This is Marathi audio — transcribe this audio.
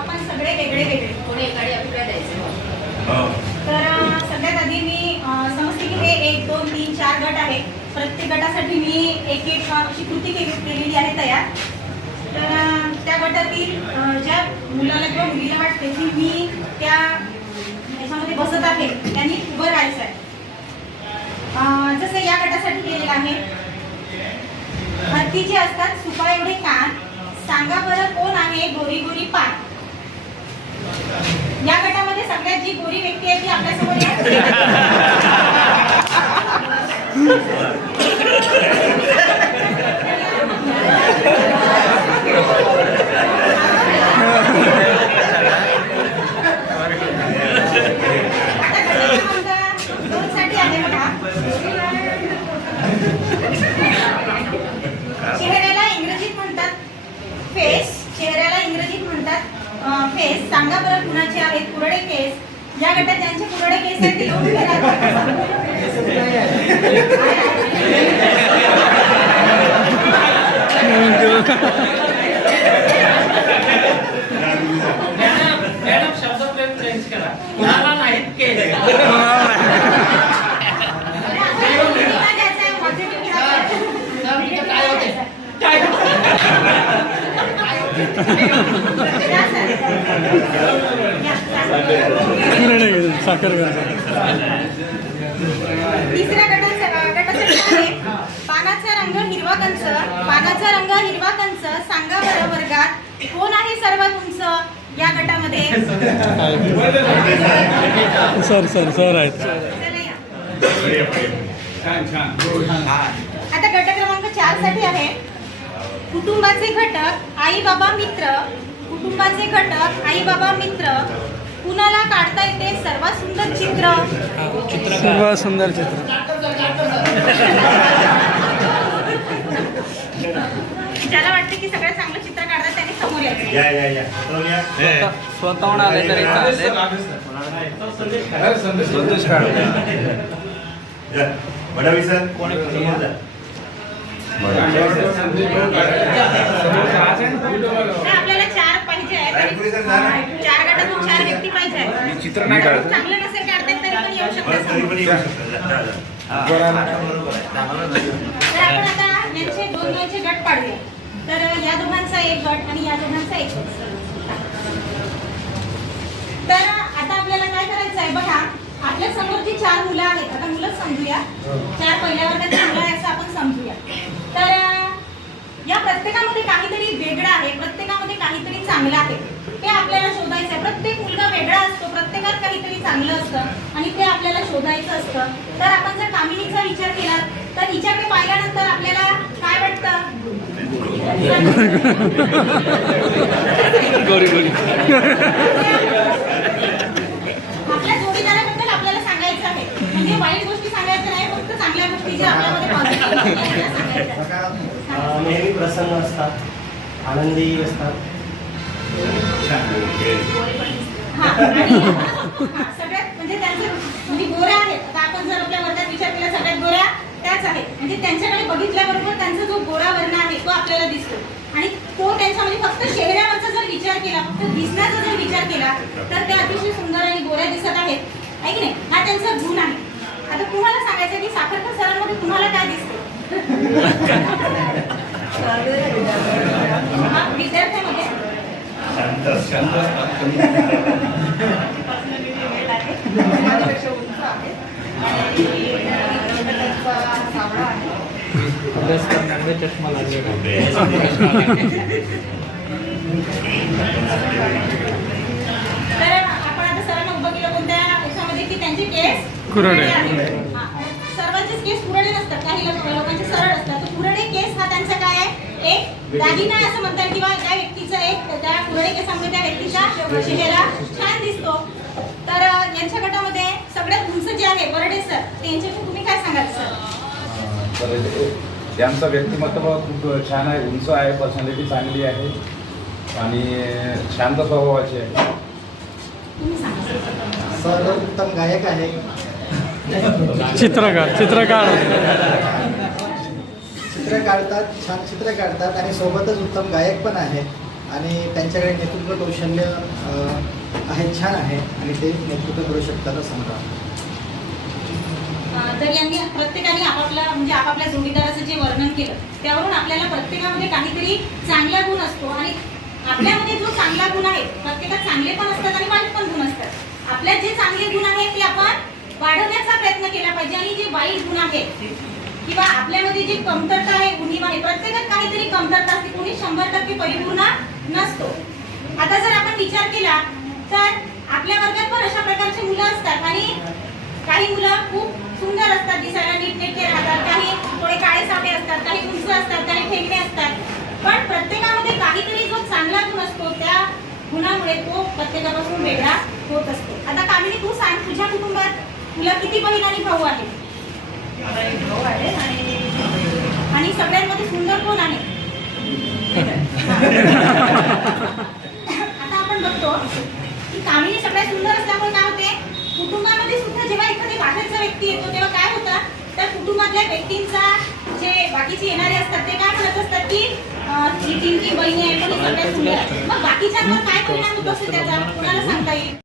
आपण सगळे वेगळे वेगळे. कोणी एकाने अभिप्राय द्यायचा? हो. तर सगळ्यात आधी मी समजते की हे एक दोन तीन चार गट आहे. प्रत्येक गटासाठी मी एक एक अशी कृती केली केलेली आहे तयार. तर त्या गटातील ज्या मुलाला किंवा मुलीला वाटते की मी त्या याच्यामध्ये बसत आहे त्यांनी उभं राहायचं आहे. अ, जसं या गटासाठी केलेलं आहे. हत्तीचे असतात सुपा एवढे कान सांगा बरं कोण आहे गोरी गोरी पान? या गटामध्ये सगळ्यात जी गोरी व्यक्ती आहे ती आपल्यासमोर या. आता गटाचा क्रमांक दोनसाठी आहे बघा. चेहऱ्याला इंग्रजीत म्हणतात फेस चेहऱ्याला इंग्रजीत म्हणतात फेस सांगा बरं कुणाचे आहेत कुरडे केस? या गटात ज्यांचे कुरडे केस आहेत ते राहतात. मॅडम शब्द प्रयोग चेंज करा. कुणाला नाहीत केले आणि आपल्याला कितीला द्यायचं आहे? positive घ्यायचं आहे. काय होते या, सर. या, सर. साखर आहे पानाचा रंग हिरवा कंच पानाचा रंग हिरवा कंच सांगा बरं वर्गात कोण आहे सर्वात उंच या गटामध्ये? सर सर सर आहेत. आता गट क्रमांक चारसाठी आहे. कुटुंबाचे घटक आई बाबा मित्र. कुटुंबाचे घटक आई बाबा मित्र. कुणाला काढता येते? सर्वात सुंदर चित्र? सर्व सुंदर चित्र. ज्याला वाटते की सगळ्यात चांगलं चित्र काढतात त्यांनी समोर यायचं या या या. चल या. स्वतःहून आले तरी जा. बडावी सर. नाही, आपल्याला चार पाहिजे चित्र नाही काढत. तरी या दोघांचा एक गट आणि या दोघांचा एक गट. तर आता आपल्याला काय करायचं आहे बघा आपल्यासमोर जी चार मुलं आहेत आता मुलंच समजूया. चार पहिल्या वर्गाची मुलं आहे असं आपण समजूया. तर या प्रत्येकामध्ये काहीतरी वेगळं आहे प्रत्येकामध्ये काहीतरी चांगलं आहे. ते आपल्याला शोधायचं आहे प्रत्येक मुलगा वेगळा असतो प्रत्येकात काहीतरी चांगलं असतं आणि ते शोधायचं असतं. तर आपण जर कामिनीचा विचार केला तर हिच्याकडे पाहिल्यानंतर आपल्याला काय वाटतं? आपल्या जोडीदाराबद्दल आपल्याला सांगायचं आहे. म्हणजे वाईट गोष्टी नाही फक्त चांगल्या गोष्टी ज्या आपल्यामध्ये नेहमी प्रसन्न असतात आनंदी असतात. म्हणजे त्यांचे म्हणजे गोऱ्या आहेत. आता आपण जर आपल्या वर्गात विचार केला सगळ्यात गोऱ्या त्याच आहेत. म्हणजे त्यांच्याकडे बघितल्याबरोबर त्यांचा जो गोरा वर्ण आहे तो आपल्याला दिसतो. आणि तो त्यांचा म्हणजे फक्त चेहऱ्यावरचा जर विचार केला फक्त दिसण्याचा जर विचार केला तर ते अतिशय सुंदर आणि गोऱ्या दिसत आहेत. आहे की नाही? हा त्यांचा गुण आहे. आता तुम्हाला सांगायचं की साखरकर सरांमध्ये तुम्हाला काय दिसतं? विद्यार्थ्यामध्ये शांत शांत अभ्यास करण्यामध्ये चष्मा लागलेला तर आपण आता सरांना उभं केलं कोणत्या याच्यामध्ये की त्यांचे केस कुरडे. हा. सर्वांचेच केस कुरडे नसतात काही लोक- लोकांचे सरळ असतात. तर कुरडे केस हा त्यांचा काय आहे? एक दागिना असं म्हणतात किंवा त्या व्यक्तीचा एक त्या कुरडे केसामध्ये त्या व्यक्तीचा चेहरा छान दिसतो. तर यांच्या गटामध्ये सगळ्यात उंच जे आहे वरडे सर त्यांच्याविषयी तुम्ही काय सांगाल सर? त्यांचं व्यक्तिमत्व खूप छान आहे उंच आहे पर्सनॅलिटी चांगली आहे आणि शांत स्वभावाची आहे. तुम्ही सांगा. सर उत्तम गायक आहे. चित्रकार चित्रकार. चित्र काढतात छान चित्र काढतात आणि सोबतच उत्तम गायक पण आहे आणि त्यांच्याकडे नेतृत्व कौशल्य आहे छान आहे. आणि ते नेतृत्व करू शकतात असं मला तर यांनी प्रत्येकाने आपापला म्हणजे आपापल्या जोडीदाराचं जे वर्णन केलं त्यावरून आपल्याला प्रत्येकामध्ये काहीतरी चांगला गुण असतो. आणि आपल्यामध्ये जो चांगला गुण आहे प्रत्येकात चांगले पण असतात आणि वाईट पण गुण असतात. आपल्यात जे चांगले गुण आहेत ते आपण वाढवण्याचा प्रयत्न केला पाहिजे. आणि जे वाईट गुण आहेत किंवा आपल्यामध्ये जी कमतरता आहे उणीव आहे प्रत्येकात काहीतरी कमतरता असते. कोणी शंभर टक्के परिपूर्ण नसतो. आता जर आपण विचार केला तर आपल्या वर्गात पण अशा प्रकारची मुलं असतात. आणि काही मुलं खूप सुंदर असतात दिसायला नीटनेटके राहतात. काही थोडे काळे सावळे असतात काही उंच असतात काही ठेंगणे असतात. पण प्रत्येकामध्ये काहीतरी जो चांगला गुण असतो त्या गुणामुळे तो प्रत्येकापासून वेगळा होत असतो. आता कामिनी तू सांग तुझ्या कुटुंबात तुला किती बहीण आणि भाऊ आहे भाऊ आहे आणि आणि सगळ्यांमध्ये सुंदर कोण आहे? आता आपण बघतो की कामिनी सगळ्यात सुंदर असल्यामुळे काय बाहेरचा व्यक्ती येतो तेव्हा काय होतं? तर कुटुंबातल्या व्यक्तींचा जे बाकीचे येणारे असतात ते काय म्हणत असतात की ही बहिणी आहे पण सुंदर मग बाकीच्या काय परिणाम होत असेल त्याचा? कोणाला सांगता येईल?